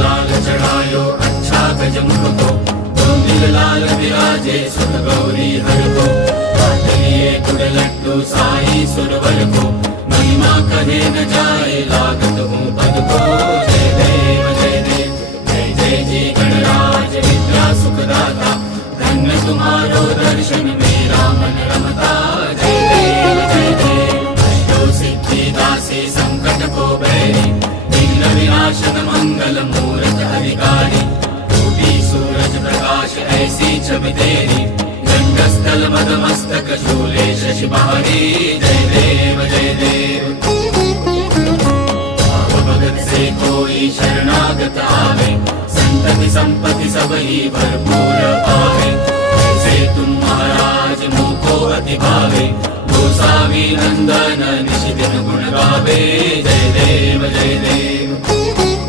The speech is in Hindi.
लाल चढ़ायो अच्छा गजमुख को, दिल लाल विराजे सुख गौरी हर को। लिए गुड़ लड्डू साई सुरवर को, महिमा कहे न जाए लागत हूँ पद को। जय देव जय देव जय जय जी गणराज विद्या सुखदाता, धन्य तुम्हारो दर्शन मेरा मन रमता। जय देव जय देव अष्टो सिद्धि दासी संकट को बैरी, विघ्न विनाशन मंगल मूरत अधिकारी। टूटी सूरज प्रकाश ऐसी छवि तेरी, गंडस्थल मदमस्तक शूले शशि बहारी। जय देव जय देव भाव भगत से कोई शरणागत आवे, संतति संपत्ति सब ही भरपूर पावे। ऐसे तुम महाराज मुझको अति भावे, गोसावी नंदन निशिदिन गुण गावे। जय देव जय देव।